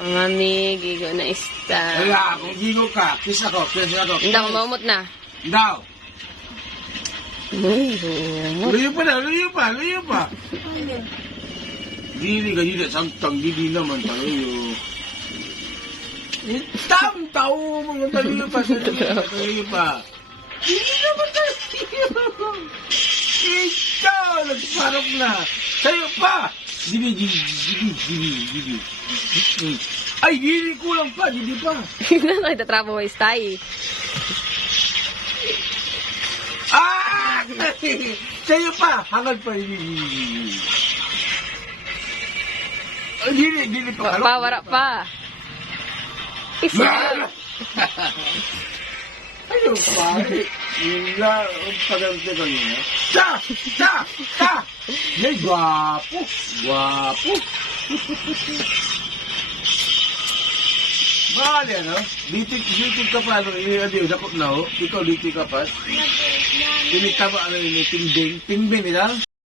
Ang ami, gigo na ista. Wala, kung gigo ka, kiss ako. Hindi ako maumot na. Daw. Uy, humot. Luyo pa. Dili ka dili, samtang dili naman taluyo. Itam, tao mga taluyo pa. Dili naman taluyo. Ikaw, nagparok na. Sa'yo pa. Dili. Ay, dili kulang pa, dili pa. Tignan na, itatrapo mo istay. Ah! Sa'yo pa, hangad pa. Ay, dili pa. Wara pa. Isa. Ayaw pa. Wala, ang pagante ko yun. Ta! Ay, gwapo. Bale, ano? Litik ka pa, ano? Adiyo, dakot na, ho. Ikaw, litik ka pa. Litik ka pa, ano yun? Tingbing, ito?